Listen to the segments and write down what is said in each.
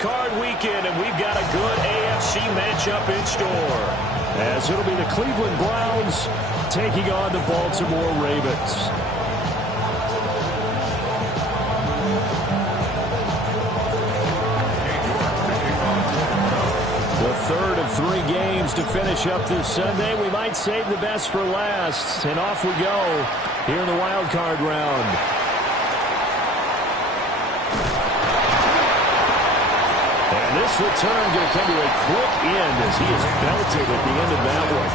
card weekend, and we've got a good AFC matchup in store. As it'll be the Cleveland Browns taking on the Baltimore Ravens. The third of 3 games to finish up this Sunday. We might save the best for last. And off we go here in the wild card round. And this return going to come to a quick end as he is belted at the end of that one.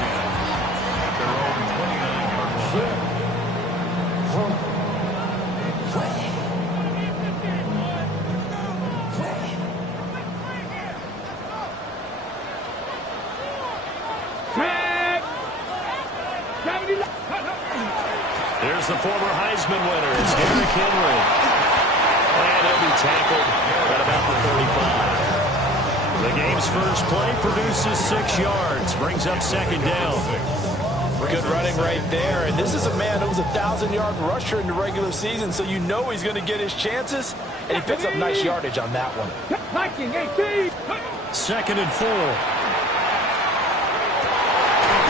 There's the former Heisman winner. It's Derrick Henry. And he'll be tackled at about the 35. The game's first play produces 6 yards. Brings up second down. Good running right there. And this is a man who was a 1,000-yard rusher in the regular season, so you know he's going to get his chances. And he picks up nice yardage on that one. Second and 4.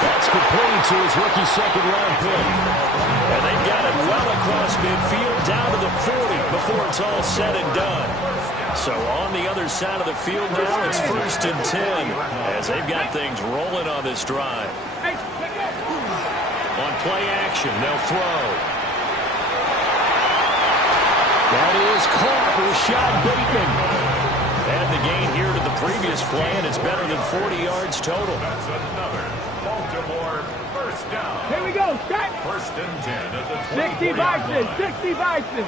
That's complete to his rookie second-round pick. And they've got it well across midfield, down to the 40 before it's all said and done. So on the other side of the field now, it's 1st and 10 as they've got things rolling on this drive. On play action, they'll throw. That is caught. Rashad Bateman. And the gain here to the previous play, and it's better than 40 yards total. That's another Baltimore first down. Here we go. Set. 1st and 10 at the 60 Bison. 60 Bison.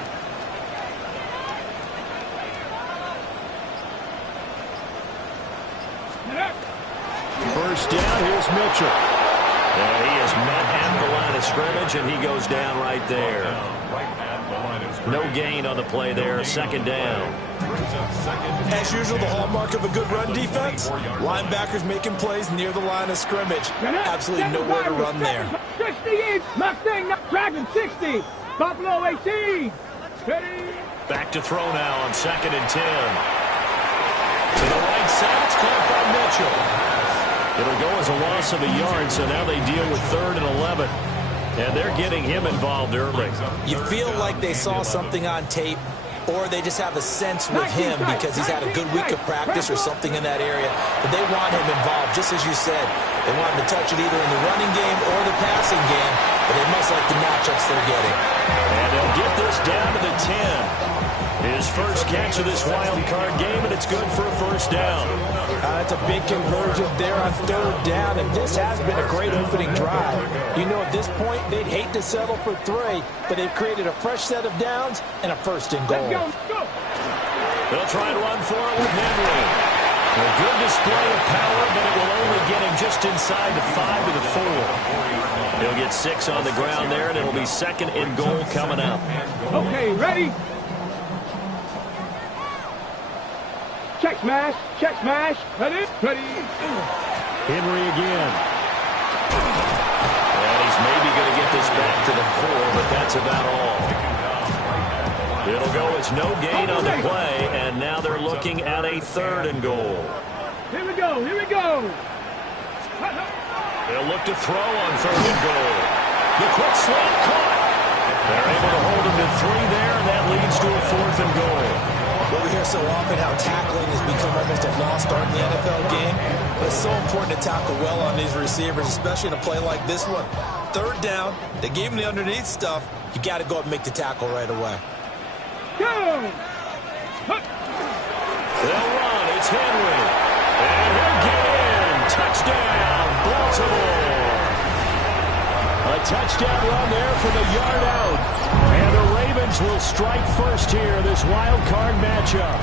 First down, here's Mitchell. And he is met at the line of scrimmage, and he goes down right there. No gain on the play there, 2nd down. As usual, the hallmark of a good run defense, linebackers making plays near the line of scrimmage. Absolutely nowhere to run there. 60 inch, Mustang, Dragon 60. Buffalo 18. Ready. Back to throw now on 2nd and 10. To the right side, it's caught by Mitchell. It'll go as a loss of a yard, so now they deal with 3rd and 11. And they're getting him involved early. You feel like they saw something on tape, or they just have a sense with him because he's had a good week of practice or something in that area. But they want him involved, just as you said. They want him to touch it either in the running game or the passing game, but they must like the matchups they're getting. And they'll get this down to the 10. His first catch of this wild card game, and it's good for a 1st down. That's a big conversion there on 3rd down, and this has been a great opening drive. You know, at this point, they'd hate to settle for 3, but they've created a fresh set of downs and a 1st and goal. Let's go. They'll try and run for it with Henry. A good display of power, but it will only get him just inside the 5 to the 4. He'll get 6 on the ground there, and it'll be 2nd and goal coming up. Okay, ready? Check smash, check smash. Ready? Ready. Henry again. And he's maybe going to get this back to the 4, but that's about all. It'll go as no gain on the play, and now they're looking at a 3rd and goal. Here we go, here we go. They'll look to throw on 3rd and goal. The quick slant caught. They're able to hold him to 3 there, and that leads to a 4th and goal. Well, we hear so often how tackling has become almost a lost art in the NFL game. But it's so important to tackle well on these receivers, especially in a play like this one. 3rd down, they gave him the underneath stuff. You got to go up and make the tackle right away. Go! They'll run. It's Henry. And he'll get in. Touchdown, Baltimore. A touchdown run there from a yard out. And the Ravens will strike first here, this wild card matchup.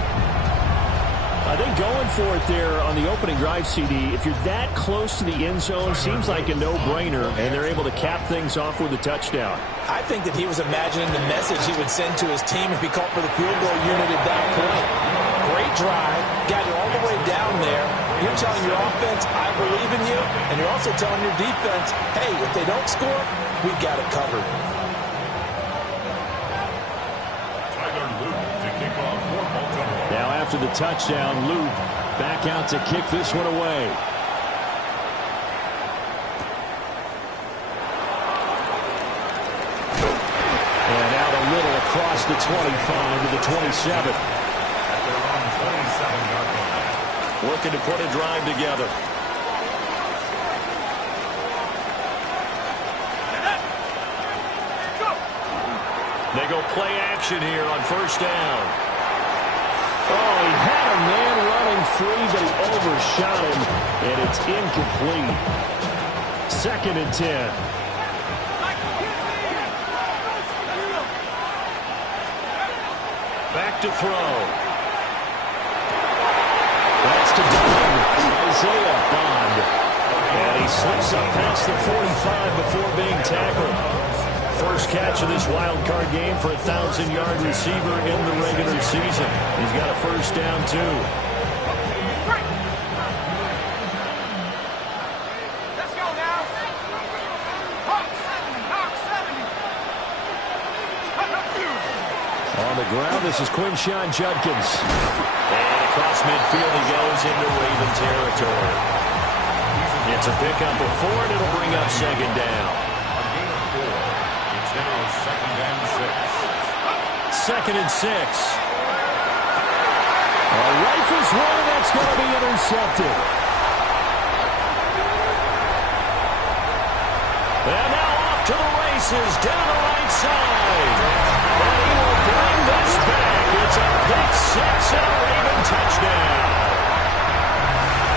I think going for it there on the opening drive, CD, if you're that close to the end zone, seems like a no-brainer, and they're able to cap things off with a touchdown. I think that he was imagining the message he would send to his team if he called for the field goal unit at that point. Great drive, got it all the way down there. You're telling your offense, I believe in you, and you're also telling your defense, hey, if they don't score, we've got it covered. after the touchdown. Luke back out to kick this one away. And out a little across the 25 to the 27. At their own 27-yard line. Looking to put a drive together. They go play action here on first down. Oh, he had a man running free, but he overshot him, and it's incomplete. 2nd and 10. Back to throw. That's to Isaiah Bond. And he slips up past the 45 before being tackled. First catch of this wild card game for a 1,000-yard receiver in the regular season. He's got a first down, too. Let's go now. Hawk 70. On the ground, this is Quinshawn Judkins. And across midfield, he goes into Raven territory. It's a pickup of 4, and it'll bring up 2nd down. Now 2nd and 6. 2nd and 6. Rifles one, that's going to be intercepted. And now off to the races, down the right side. And he will bring this back. It's a pick 6 and a Raven touchdown.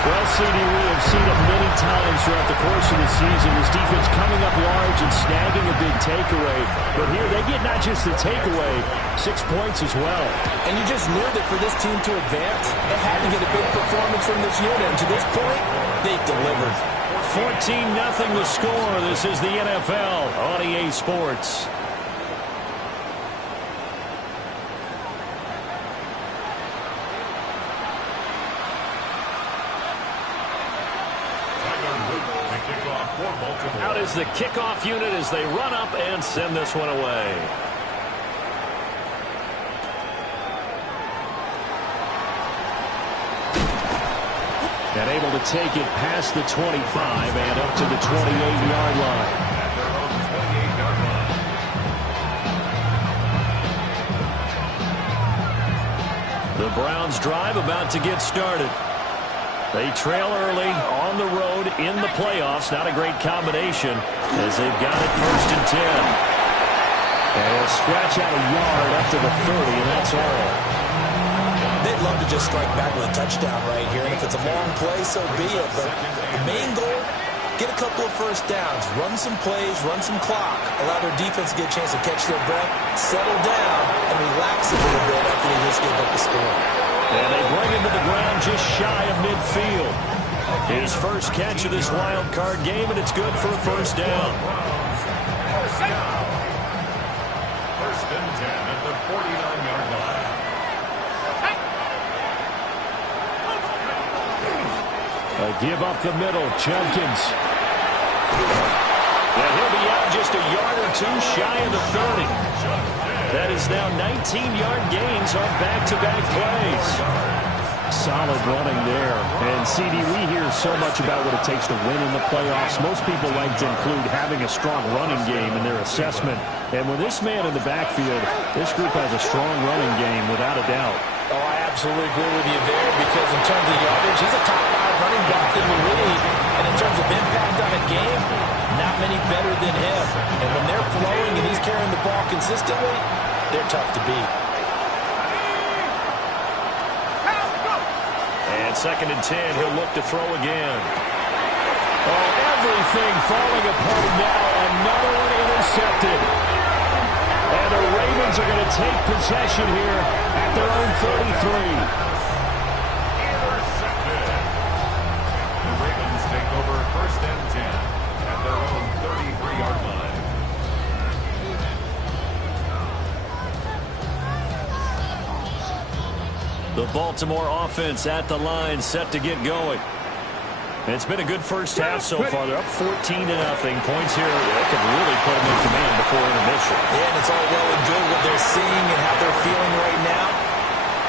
Well, CD, we have seen it many times throughout the course of the season. This defense coming up large and snagging a big takeaway. But here they get not just the takeaway, 6 points as well. And you just knew that for this team to advance, they had to get a big performance from this unit. And to this point, they've delivered. 14-0 the score. This is the NFL on EA Sports. Out is the kickoff unit as they run up and send this one away. And able to take it past the 25 and up to the 28-yard line. At their own 28-yard line. The Browns drive about to get started. They trail early on the road in the playoffs. Not a great combination as they've got it 1st and 10. And he'll scratch out a yard up to the 30, and that's all. They'd love to just strike back with a touchdown right here. And if it's a long play, so be it. But the main goal, get a couple of first downs, run some plays, run some clock, allow their defense to get a chance to catch their breath, settle down, and relax a little bit after they just give up the score. And they bring him to the ground just shy of midfield. His first catch of this wild card game, and it's good for a first down. First down. 1st and 10 at the 49-yard line. A give up the middle, Judkins. And he'll be out just a yard or two shy of the 30. That is now 19-yard gains on back-to-back plays. Solid running there. And, CD, we hear so much about what it takes to win in the playoffs. Most people like to include having a strong running game in their assessment. And with this man in the backfield, this group has a strong running game without a doubt. Oh, I absolutely agree with you there because in terms of yardage, he's a top 5 running back in the league. And in terms of impact on a game, not many better than him. And when they're flowing and he's carrying the ball consistently, they're tough to beat. And 2nd and 10, he'll look to throw again. Oh, everything falling apart now. Another one intercepted. And the Ravens are going to take possession here at their own 33. Intercepted. The Ravens take over 1st and 10 at their own 33-yard line. The Baltimore offense at the line, set to get going. It's been a good first half so far. They're up 14-0. Points here, they could really put them in command before intermission. Yeah, and it's all well and good what they're seeing and how they're feeling right now.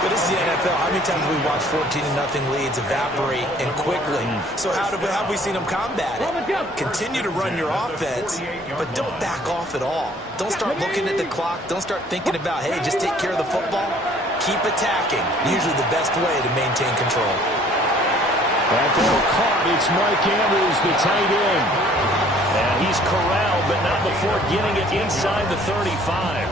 But this is the NFL. How many times have we watched 14-0 leads evaporate and quickly? So how have we seen them combat it? Continue to run your offense, but don't back off at all. Don't start looking at the clock. Don't start thinking about, hey, just take care of the football. Keep attacking. Usually the best way to maintain control. That ball caught. It's Mike Andrews, the tight end. And he's corralled, but not before getting it inside the 35.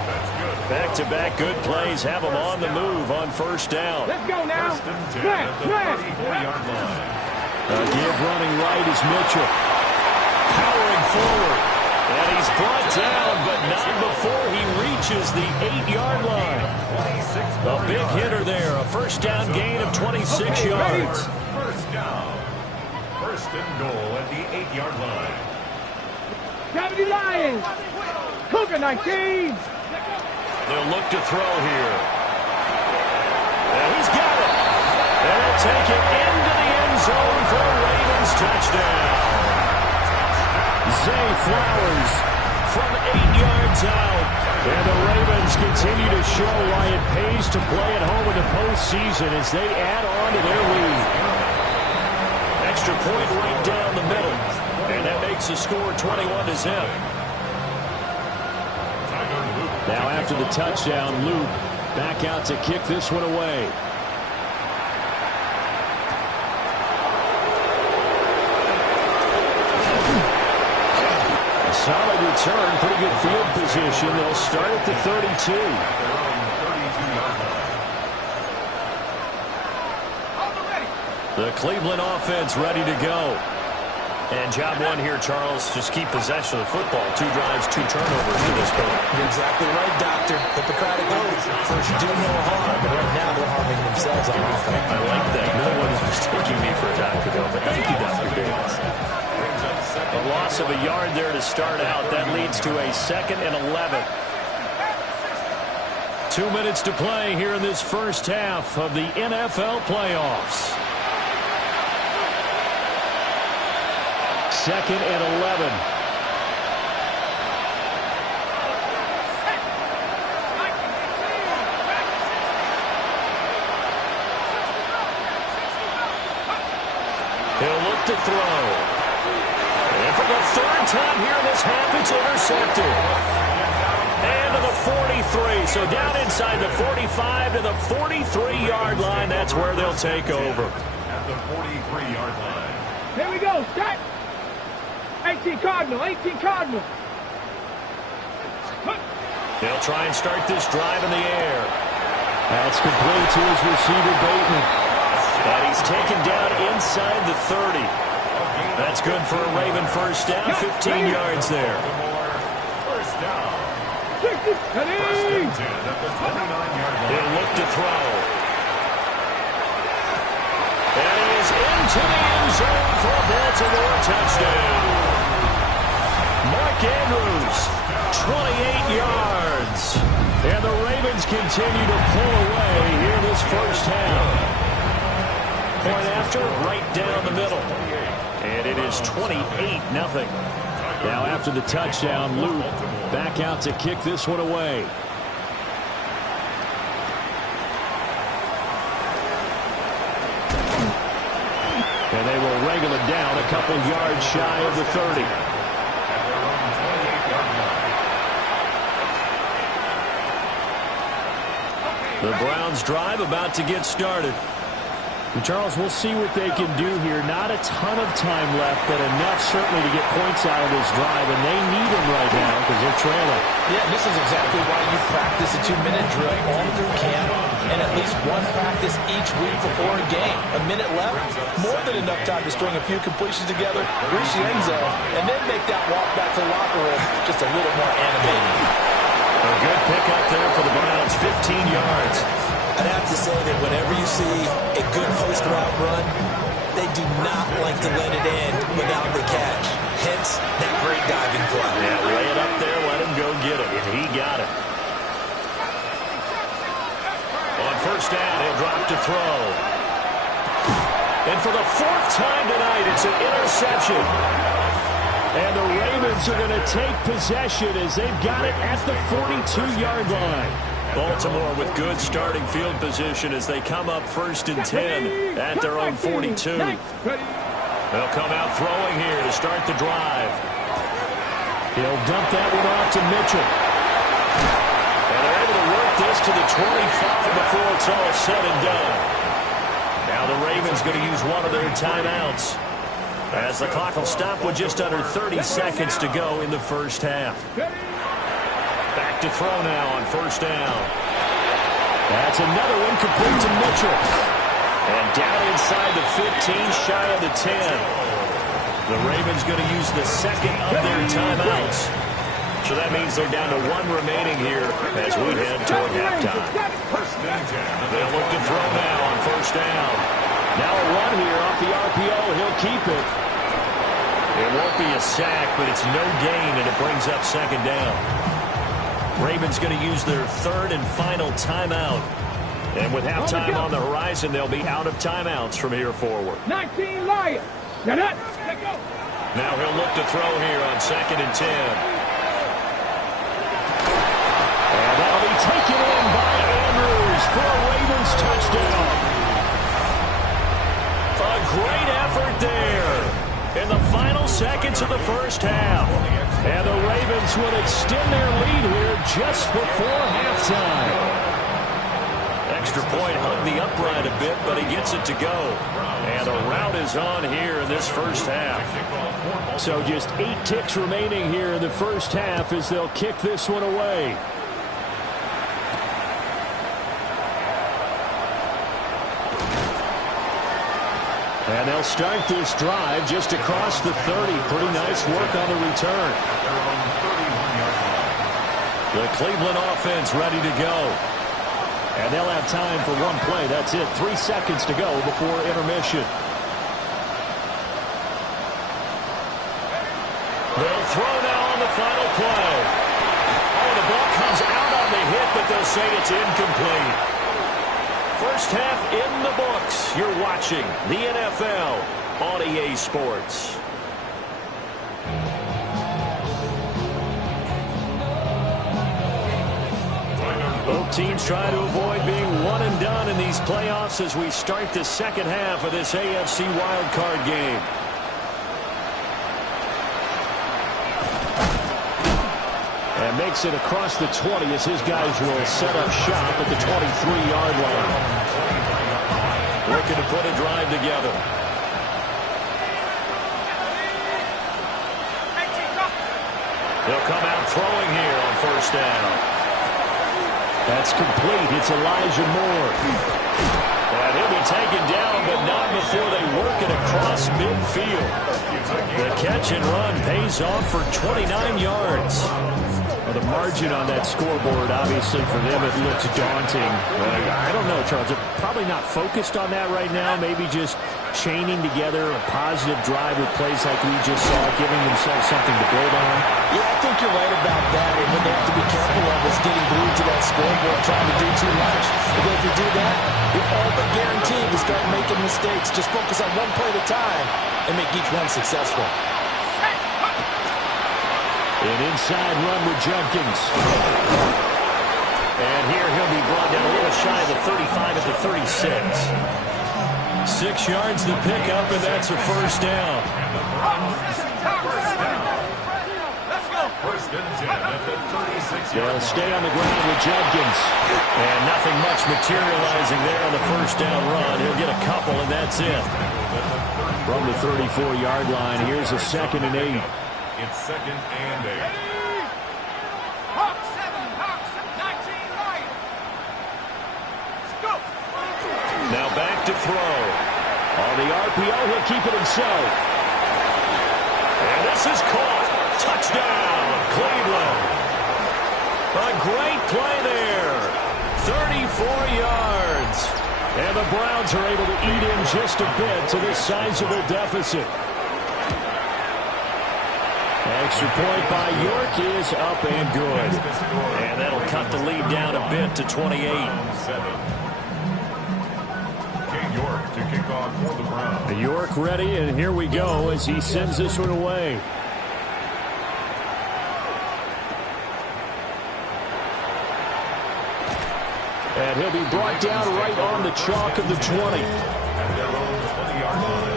Back-to-back good plays have them on the move on first down. Let's go now. First and 10 at the 34-yard line. Give running right is Mitchell. Powering forward. And he's brought down, but not before he reaches the 8-yard line. A big hitter there. A first down gain of 26 yards. First down. First and goal at the 8-yard line. Gravity Lions. Cougar 19. They'll look to throw here. And he's got it. And they'll take it into the end zone for a Ravens touchdown. Zay Flowers from 8 yards out. And the Ravens continue to show why it pays to play at home in the postseason as they add on to their lead. Extra point right down the middle. And that makes the score 21-0. Now after the touchdown, Luke back out to kick this one away. A solid return, pretty good field position. They'll start at the 32. The Cleveland offense ready to go. And job one here, Charles, just keep possession of the football. 2 drives, 2 turnovers to this point. You're exactly right, Doctor. Hippocratic oath. First, do no harm. But right now, they're harming themselves on offense. I like that. No one is mistaking me for a doctor, though. But thank you, Dr. Davis. A loss of a yard there to start out. That leads to a 2nd and 11. 2 minutes to play here in this first half of the NFL playoffs. 2nd and 11. He'll look to throw. And for the 3rd time here in this half, it's intercepted. And to the 43. So down inside the 45 to the 43-yard line. That's where they'll take over. At the 43-yard line. Here we go. Start. 18 Cardinal. 18 Cardinal. They'll try and start this drive in the air. That's complete to his receiver, Bateman. And he's taken down inside the 30. That's good for a Raven first down. 15 yards there. First down. 60. First and 10 at the 29-yard line. He'll look to throw. And he is into the end zone for a Baltimore touchdown. Mark Andrews, 28 yards. And the Ravens continue to pull away here this first half. Point after, right down the middle. And it is 28-0. Now after the touchdown, Luke back out to kick this one away. And they will wrangle it down a couple yards shy of the 30. The Browns drive about to get started. And Charles, we'll see what they can do here. Not a ton of time left, but enough certainly to get points out of this drive, and they need them right now because they're trailing. Yeah, this is exactly why you practice a 2-minute drill all through camp and at least one practice each week before a game. A minute left, more than enough time to string a few completions together, reach the end zone, and then make that walk back to the locker room just a little more animating. A good pickup there for the Browns, 15 yards. I'd have to say that whenever you see a good post route run, they do not like to let it end without the catch. Hence, that great diving play. Yeah, lay it up there, let him go get it, and he got it. On first down, he'll drop to throw. And for the 4th time tonight, it's an interception. And the Ravens are going to take possession as they've got it at the 42-yard line. Baltimore with good starting field position as they come up 1st and 10 at their own 42. They'll come out throwing here to start the drive. He'll dump that one off to Mitchell. And they're able to work this to the 25 before it's all said and done. Now the Ravens going to use one of their timeouts, as the clock will stop with just under 30 seconds to go in the first half. Back to throw now on 1st down. That's another one complete to Mitchell. And down inside the 15, shy of the 10. The Ravens going to use the second of their timeouts. So that means they're down to 1 remaining here as we head toward halftime. They'll look to throw now on 1st down. Now a run here off the RPO. He'll keep it. It won't be a sack, but it's no gain, and it brings up 2nd down. Ravens going to use their 3rd and final timeout. And with halftime on the horizon, they'll be out of timeouts from here forward. 19 Lions. Now he'll look to throw here on 2nd and 10. And that'll be taken in by Andrews for a Ravens touchdown. A great effort there in the final seconds of the first half. And the Ravens would extend their lead here just before halftime. Extra point hung the upright a bit, but he gets it to go. And the route is on here in this first half. So just 8 ticks remaining here in the first half as they'll kick this one away. And they'll start this drive just across the 30. Pretty nice work on the return. The Cleveland offense ready to go. And they'll have time for one play. That's it. 3 seconds to go before intermission. They'll throw now on the final play. Oh, the ball comes out on the hit, but they'll say it's incomplete. First half in the books. You're watching the NFL on EA Sports. Both teams try to avoid being one and done in these playoffs as we start the second half of this AFC wildcard game. And makes it across the 20 as his guys will set up shop at the 23-yard line. Looking to put a drive together. They'll come out throwing here on 1st down. That's complete. It's Elijah Moore. And he'll be taken down, but not before they work it across midfield. The catch and run pays off for 29 yards. Well, the margin on that scoreboard, obviously, for them, it looks daunting. I don't know, Charles. They're probably not focused on that right now. Maybe just chaining together a positive drive with plays like we just saw, giving themselves something to build on. Yeah, I think you're right about that. And what they have to be careful of is getting glued to that scoreboard, trying to do too much. Because if you do that, you're all but guaranteed to start making mistakes. Just focus on one play at a time and make each one successful. An inside run with Jenkins. And here he'll be brought down a little shy of the 35 at the 36. 6 yards the pickup, and that's a 1st down. They'll stay on the ground with Jenkins. And nothing much materializing there on the 1st down run. He'll get a couple, and that's it. From the 34-yard line, here's a 2nd and 8. It's 2nd and 8. Now back to throw. On the RPO, he'll keep it himself. And this is caught. Touchdown, Cleveland. A great play there. 34 yards. And the Browns are able to eat in just a bit to this sizable deficit. Extra point by York is up and good. And that'll cut the lead down a bit to 28. York to kick off for the Browns. York ready, and here we go as he sends this one away. And he'll be brought down right on the chalk of the 20. At their own 20-yard line.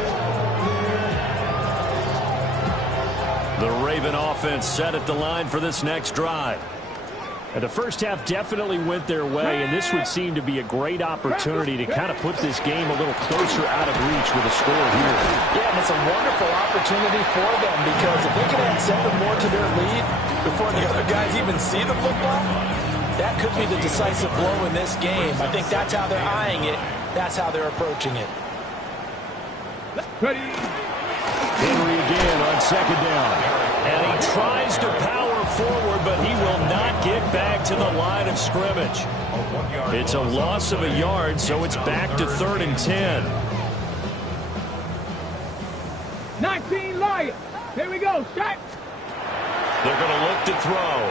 The Raven offense set at the line for this next drive. And the first half definitely went their way, and this would seem to be a great opportunity to kind of put this game a little closer out of reach with a score here. Yeah, and it's a wonderful opportunity for them because if they can add 7 more to their lead before the other guys even see the football, that could be the decisive blow in this game. I think that's how they're eyeing it. That's how they're approaching it. Ready. Henry again on second down. And he tries to power forward, but he will not get back to the line of scrimmage. It's a loss of a yard, so it's back to 3rd and 10. 19 Lions. Here we go. Shot. They're going to look to throw.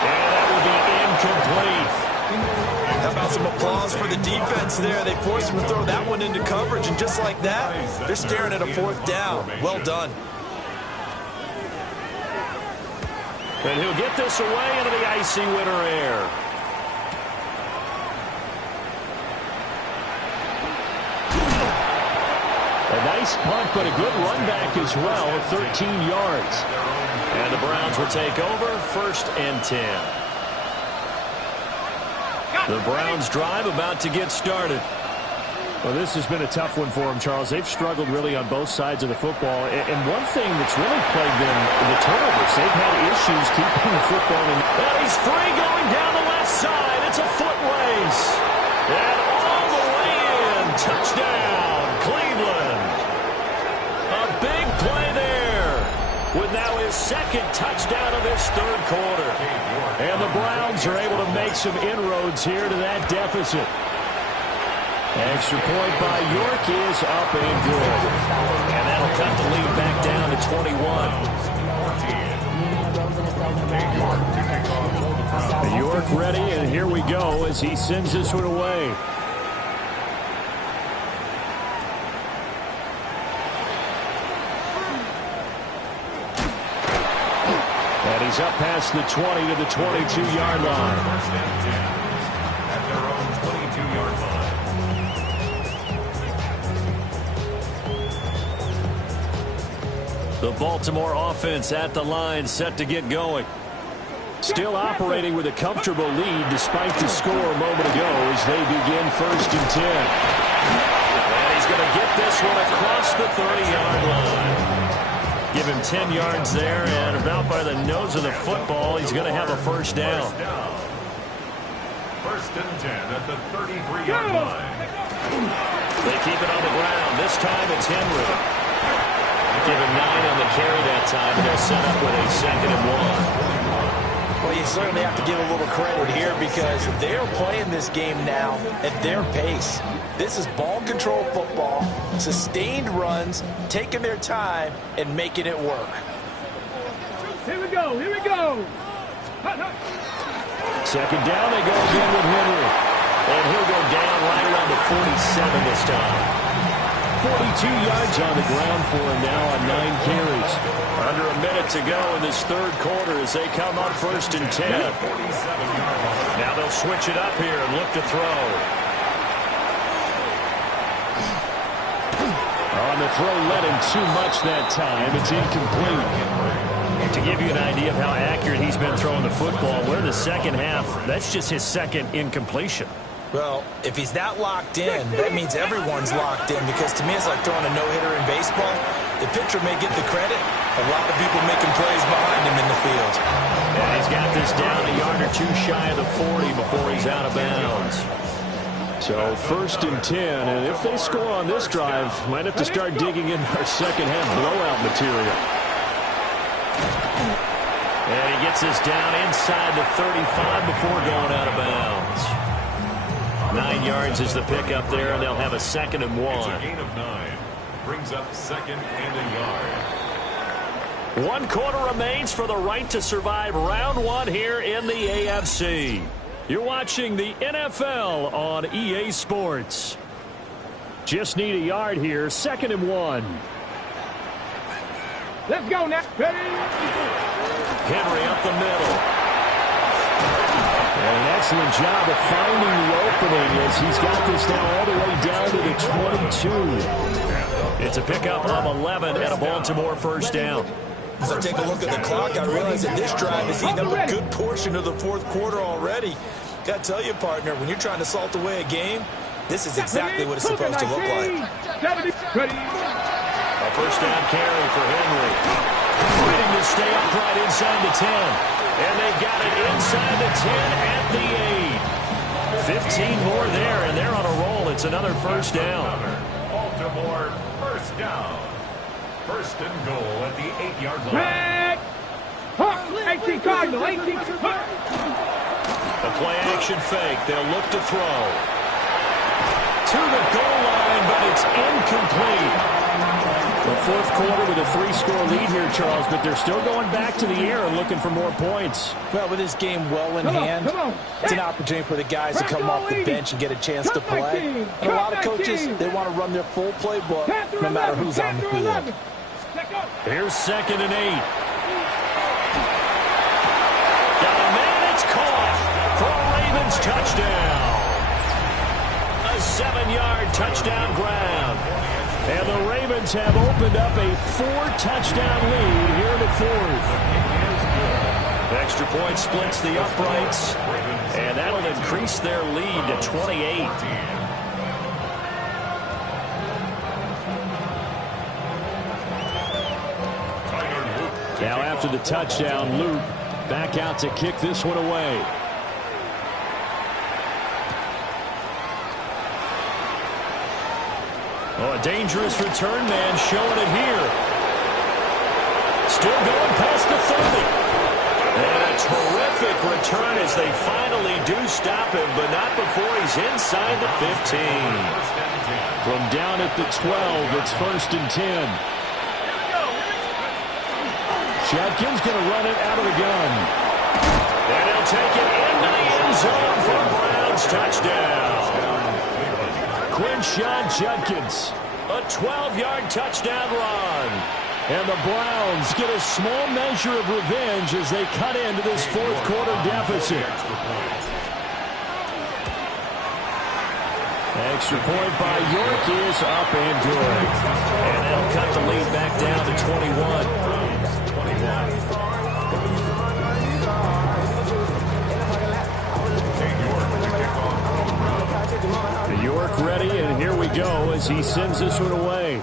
And that will be incomplete. How about some applause for the defense there? They forced him to throw that one into coverage, and just like that, they're staring at a 4th down. Well done. And he'll get this away into the icy winter air. A nice punt, but a good run back as well, 13 yards. And the Browns will take over, 1st and 10. The Browns drive about to get started. Well, this has been a tough one for them, Charles. They've struggled really on both sides of the football. And one thing that's really plagued them, the turnovers. They've had issues keeping the football in. And he's free going down the left side. It's a foot race. And all the way in. Touchdown, Cleveland. A big play there. With now his 2nd touchdown of this 3rd quarter. And the Browns are able to make some inroads here to that deficit. Extra point by York is up and good. And that'll cut the lead back down to 21. York ready, and here we go as he sends this one away. And he's up past the 20 to the 22-yard line. At their own 22-yard line. The Baltimore offense at the line, set to get going. Still operating with a comfortable lead despite the score a moment ago as they begin 1st and 10. And he's going to get this one across the 30-yard line. Give him 10 yards there, and about by the nose of the football, he's going to have a 1st down. 1st and 10 at the 33-yard line. They keep it on the ground. This time it's Henry. Give him 9 on the carry that time, and they're set up with a 2nd and 1. Well, you certainly have to give a little credit here because they're playing this game now at their pace. This is ball control football, sustained runs, taking their time, and making it work. Here we go. Here we go. 2nd down, they go again with Henry. And he'll go down right around the 47 this time. 42 yards on the ground for him now on 9 carries. Under a minute to go in this 3rd quarter as they come up 1st and 10. Now they'll switch it up here and look to throw. On the throw, let him too much that time. It's incomplete. To give you an idea of how accurate he's been throwing the football, we're in the 2nd half. That's just his 2nd incompletion. Well, if he's that locked in, that means everyone's locked in because to me it's like throwing a no-hitter in baseball. The pitcher may get the credit. A lot of people making plays behind him in the field. And he's got this down a yard or 2 shy of the 40 before he's out of bounds. So 1st and 10, and if they score on this drive, might have to start digging in our 2nd half blowout material. And he gets this down inside the 35 before going out of bounds. 9 yards is the pickup there, and they'll have a 2nd and 1. It's a gain of 9. Brings up 2nd and a yard. 1 quarter remains for the right to survive round 1 here in the AFC. You're watching the NFL on EA Sports. Just need a yard here, 2nd and 1. Let's go now. Ready? Henry up the middle. And an excellent job of finding the opening as he's got this now all the way down to the 22. It's a pickup of 11 and a Baltimore first down. As I take a look at the clock, I realize that this drive has eaten up a good portion of the fourth quarter already. Got to tell you, partner, when you're trying to salt away a game, this is exactly what it's supposed to look like. A first down carry for Henry. Fighting to stay upright inside the 10. And they've got it inside the 10 at the 8. 15 more there, and they're on a roll. It's another first down. Baltimore first down. First and goal at the 8-yard line. 18 Cardinal, 18. The play action fake. They'll look to throw. To the goal line, but it's incomplete. The fourth quarter with a 3-score lead here, Charles, but they're still going back to the air and looking for more points. Well, with this game well in hand, it's an opportunity for the guys to come off the bench and get a chance to play. And a lot of coaches, they want to run their full playbook no matter who's on the field. Here's 2nd and 8. Got a man, it's caught for a Ravens touchdown. A 7-yard touchdown grab. And the Ravens have opened up a 4-touchdown lead here in the fourth. Extra point splits the uprights, and that'll increase their lead to 28. Now after the touchdown, Luke back out to kick this one away. Oh, a dangerous return man showing it here. Still going past the 30. And a terrific return as they finally do stop him, but not before he's inside the 15. From down at the 12, it's 1st and 10. Judkins going to run it out of the gun. And he'll take it into the end zone for a Browns touchdown. Quinshon Judkins, a 12-yard touchdown run. And the Browns get a small measure of revenge as they cut into this fourth quarter deficit. Extra point by York is up and good. And they'll cut the lead back down to 21. York ready, and here we go as he sends this one away.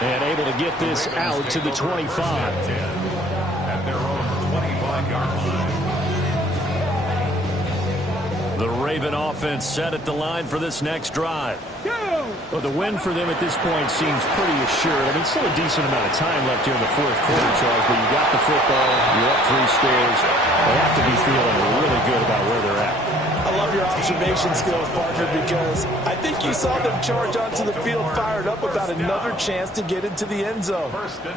And able to get this out to the 25. At their own 25-yard line. The Raven offense set at the line for this next drive. Well, the win for them at this point seems pretty assured. I mean, still a decent amount of time left here in the fourth quarter, Charles, but you got the football, you're up 3 scores. They have to be feeling really good about where they're at. I love your observation skills, partner, because I think you saw them charge onto the field fired up about another chance to get into the end zone.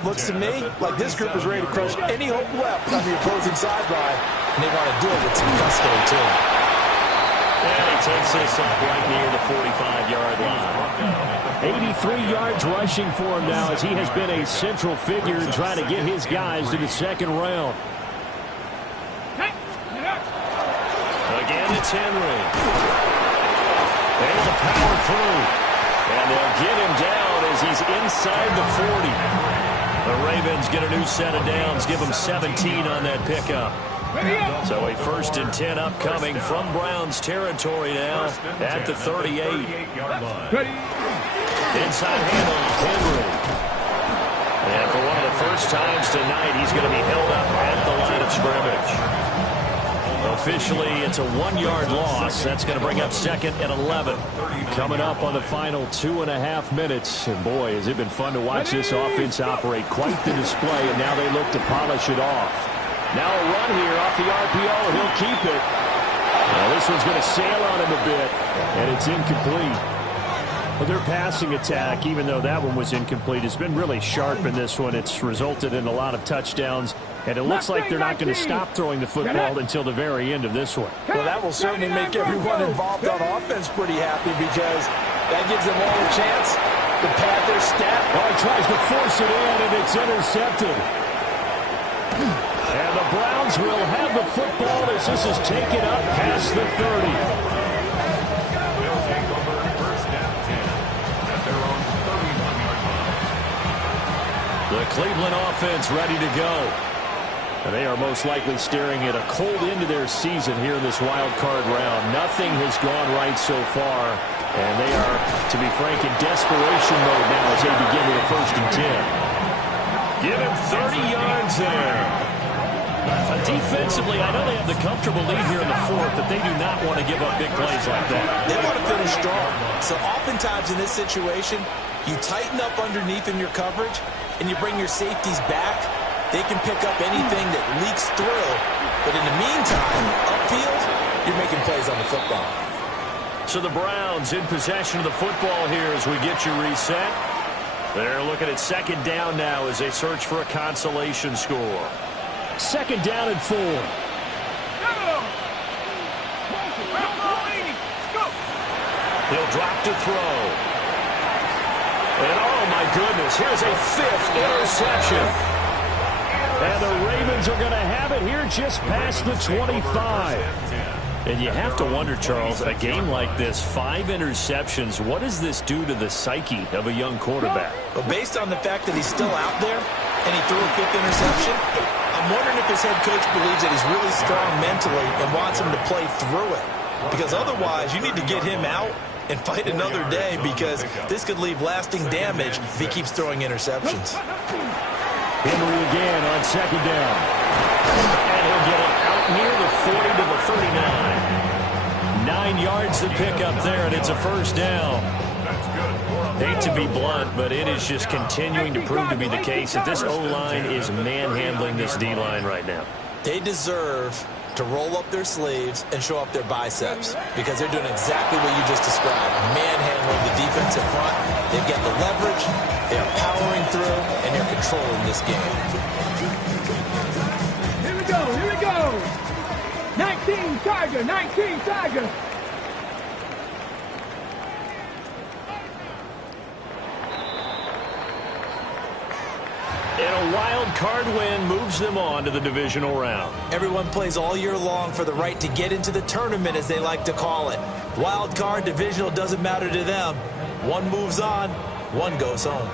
Looks to me like this group is ready to crush any hope left on the opposing sideline, and they want to do it with some gusto, too. And he takes this up right near the 45-yard line. 83 yards rushing for him now as he has been a central figure in trying to get his guys to the second round. Again, it's Henry. Able to power through. And they'll get him down as he's inside the 40. The Ravens get a new set of downs, give them 17 on that pickup. So a 1st and 10 upcoming from Browns territory now at the 38. Inside handoff, Henry. And for one of the first times tonight, he's going to be held up at the line of scrimmage. Officially, it's a 1-yard loss. That's going to bring up 2nd and 11. Coming up on the final 2.5 minutes. And boy, has it been fun to watch this offense operate. Quite the display, and now they look to polish it off. Now a run here off the RPO. He'll keep it. Now this one's going to sail on him a bit, and it's incomplete. Well, their passing attack, even though that one was incomplete, has been really sharp in this one. It's resulted in a lot of touchdowns, and it looks like they're not going to stop throwing the football until the very end of this one. Well, that will certainly make everyone involved on offense pretty happy because that gives them all a chance to pad their stat. Oh, he tries to force it in, and it's intercepted. And the Browns will have the football as this is taken up past the 30. They'll take over first and 10 at their own 31-yard line. The Cleveland offense ready to go. And they are most likely staring at a cold end to their season here in this wild card round. Nothing has gone right so far. And they are, to be frank, in desperation mode now as they begin with a 1st and 10. Give him 30 yards there. Defensively, I know they have the comfortable lead here in the 4th, but they do not want to give up big plays like that. They want to finish strong. So oftentimes in this situation, you tighten up underneath in your coverage, and you bring your safeties back. They can pick up anything that leaks through. But in the meantime, upfield, you're making plays on the football. So the Browns in possession of the football here as we get you reset. They're looking at 2nd down now as they search for a consolation score. 2nd down and 4. He'll drop to throw. And oh my goodness, here's a 5th interception. And the Ravens are going to have it here just past the 25. And you have to wonder, Charles, a game like this, 5 interceptions, what does this do to the psyche of a young quarterback? But based on the fact that he's still out there and he threw a 5th interception, I'm wondering if his head coach believes that he's really strong mentally and wants him to play through it. Because otherwise, you need to get him out and fight another day, because this could leave lasting damage if he keeps throwing interceptions. Henry again on 2nd down. And he'll get it out near the 40 to the 39. 9 yards to pick up there, and it's a 1st down. Hate to be blunt, but it is just continuing to prove to be the case that this O-line is manhandling this D-line right now. They deserve to roll up their sleeves and show up their biceps, because they're doing exactly what you just described, manhandling the defensive front. They've got the leverage, they are powering through, and they're controlling this game. Here we go. 19 Tiger. And a wild card win moves them on to the divisional round. Everyone plays all year long for the right to get into the tournament, as they like to call it. Wild card, divisional, doesn't matter to them. One moves on, one goes home.